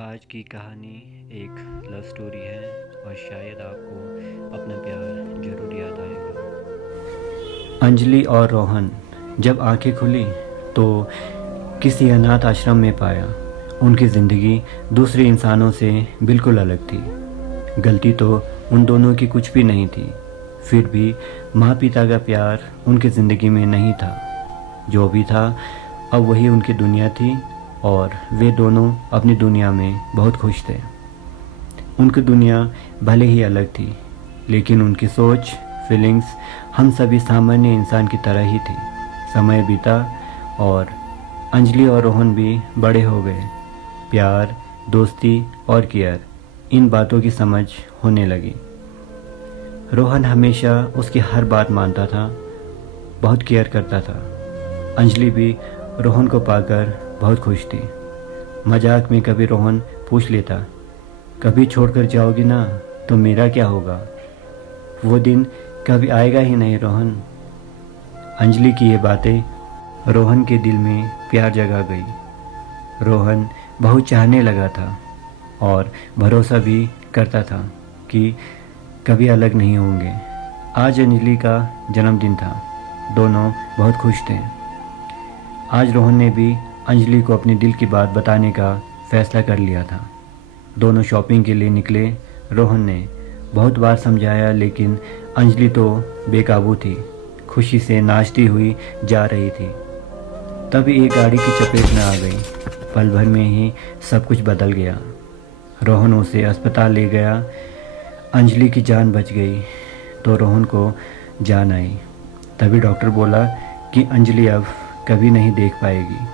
आज की कहानी एक लव स्टोरी है और शायद आपको अपना प्यार ज़रूर याद आएगा। अंजलि और रोहन जब आंखें खुली तो किसी अनाथ आश्रम में पाया। उनकी ज़िंदगी दूसरे इंसानों से बिल्कुल अलग थी। गलती तो उन दोनों की कुछ भी नहीं थी, फिर भी माँ पिता का प्यार उनकी ज़िंदगी में नहीं था। जो भी था अब वही उनकी दुनिया थी और वे दोनों अपनी दुनिया में बहुत खुश थे। उनकी दुनिया भले ही अलग थी, लेकिन उनकी सोच, फीलिंग्स हम सभी सामान्य इंसान की तरह ही थी। समय बीता और अंजलि और रोहन भी बड़े हो गए। प्यार, दोस्ती और केयर, इन बातों की समझ होने लगी। रोहन हमेशा उसकी हर बात मानता था, बहुत केयर करता था। अंजलि भी रोहन को पाकर बहुत खुश थी। मजाक में कभी रोहन पूछ लेता, कभी छोड़कर जाओगी ना तो मेरा क्या होगा? वो दिन कभी आएगा ही नहीं रोहन। अंजलि की ये बातें रोहन के दिल में प्यार जगा गई। रोहन बहुत चाहने लगा था और भरोसा भी करता था कि कभी अलग नहीं होंगे। आज अंजलि का जन्मदिन था। दोनों बहुत खुश थे। आज रोहन ने भी अंजलि को अपने दिल की बात बताने का फैसला कर लिया था। दोनों शॉपिंग के लिए निकले। रोहन ने बहुत बार समझाया, लेकिन अंजलि तो बेकाबू थी, खुशी से नाचती हुई जा रही थी। तभी एक गाड़ी की चपेट में आ गई। पल भर में ही सब कुछ बदल गया। रोहन उसे अस्पताल ले गया। अंजलि की जान बच गई तो रोहन को जान आई। तभी डॉक्टर बोला कि अंजलि अब कभी नहीं देख पाएगी।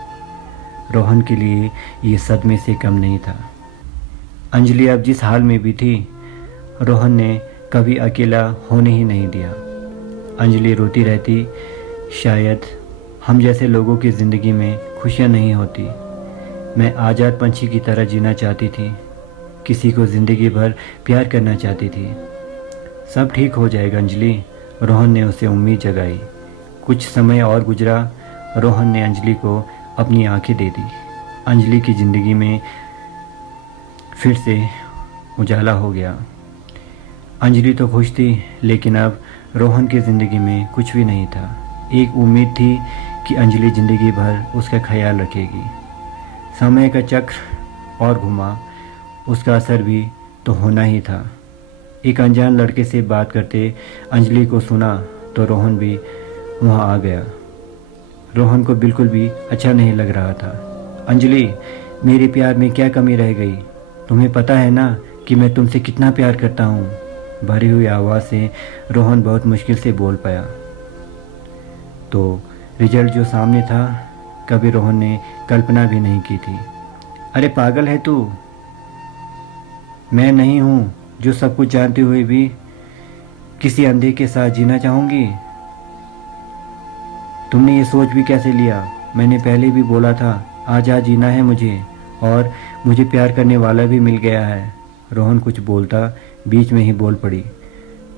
रोहन के लिए ये सदमे से कम नहीं था। अंजलि अब जिस हाल में भी थी, रोहन ने कभी अकेला होने ही नहीं दिया। अंजलि रोती रहती, शायद हम जैसे लोगों की ज़िंदगी में खुशियाँ नहीं होती। मैं आज़ाद पंछी की तरह जीना चाहती थी, किसी को ज़िंदगी भर प्यार करना चाहती थी। सब ठीक हो जाएगा अंजलि, रोहन ने उसे उम्मीद जगाई। कुछ समय और गुजरा। रोहन ने अंजलि को अपनी आंखें दे दी। अंजलि की ज़िंदगी में फिर से उजाला हो गया। अंजलि तो खुश थी, लेकिन अब रोहन की ज़िंदगी में कुछ भी नहीं था। एक उम्मीद थी कि अंजलि ज़िंदगी भर उसका ख्याल रखेगी। समय का चक्र और घुमा, उसका असर भी तो होना ही था। एक अनजान लड़के से बात करते अंजलि को सुना तो रोहन भी वहाँ आ गया। रोहन को बिल्कुल भी अच्छा नहीं लग रहा था। अंजलि, मेरे प्यार में क्या कमी रह गई? तुम्हें पता है ना कि मैं तुमसे कितना प्यार करता हूँ। भरी हुई आवाज़ से रोहन बहुत मुश्किल से बोल पाया। तो रिजल्ट जो सामने था, कभी रोहन ने कल्पना भी नहीं की थी। अरे पागल है तू? मैं नहीं हूँ जो सब कुछ जानते हुए भी किसी अंधे के साथ जीना चाहूँगी। तुमने ये सोच भी कैसे लिया? मैंने पहले भी बोला था आज़ाद जीना है मुझे, और मुझे प्यार करने वाला भी मिल गया है। रोहन कुछ बोलता बीच में ही बोल पड़ी।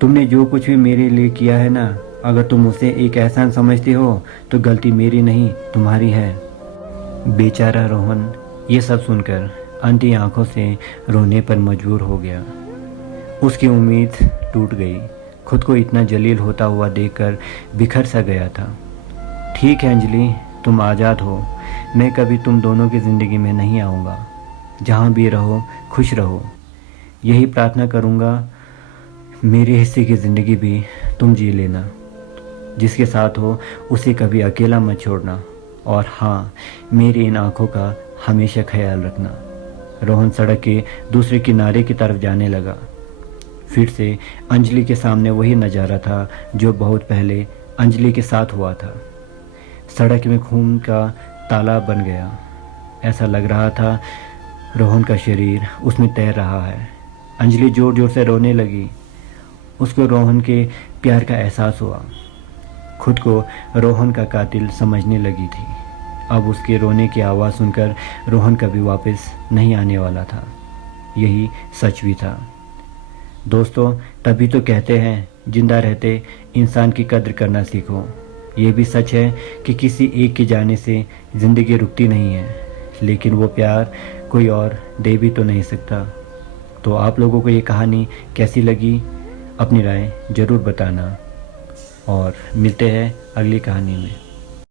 तुमने जो कुछ भी मेरे लिए किया है ना, अगर तुम उसे एक एहसान समझती हो तो गलती मेरी नहीं तुम्हारी है। बेचारा रोहन ये सब सुनकर अंधी आंखों से रोने पर मजबूर हो गया। उसकी उम्मीद टूट गई। खुद को इतना जलील होता हुआ देखकर बिखर सा गया था। ठीक है अंजलि, तुम आज़ाद हो। मैं कभी तुम दोनों की ज़िंदगी में नहीं आऊँगा। जहाँ भी रहो खुश रहो, यही प्रार्थना करूँगा। मेरे हिस्से की ज़िंदगी भी तुम जी लेना। जिसके साथ हो उसे कभी अकेला मत छोड़ना। और हाँ, मेरी इन आँखों का हमेशा ख्याल रखना। रोहन सड़क के दूसरे किनारे की तरफ जाने लगा। फिर से अंजलि के सामने वही नज़ारा था जो बहुत पहले अंजलि के साथ हुआ था। सड़क में खून का तालाब बन गया। ऐसा लग रहा था रोहन का शरीर उसमें तैर रहा है। अंजलि ज़ोर ज़ोर से रोने लगी। उसको रोहन के प्यार का एहसास हुआ। खुद को रोहन का कातिल समझने लगी थी। अब उसके रोने की आवाज़ सुनकर रोहन कभी वापस नहीं आने वाला था। यही सच भी था। दोस्तों, तभी तो कहते हैं जिंदा रहते इंसान की कद्र करना सीखो। ये भी सच है कि किसी एक के जाने से ज़िंदगी रुकती नहीं है, लेकिन वो प्यार कोई और दे भी तो नहीं सकता। तो आप लोगों को ये कहानी कैसी लगी, अपनी राय ज़रूर बताना, और मिलते हैं अगली कहानी में।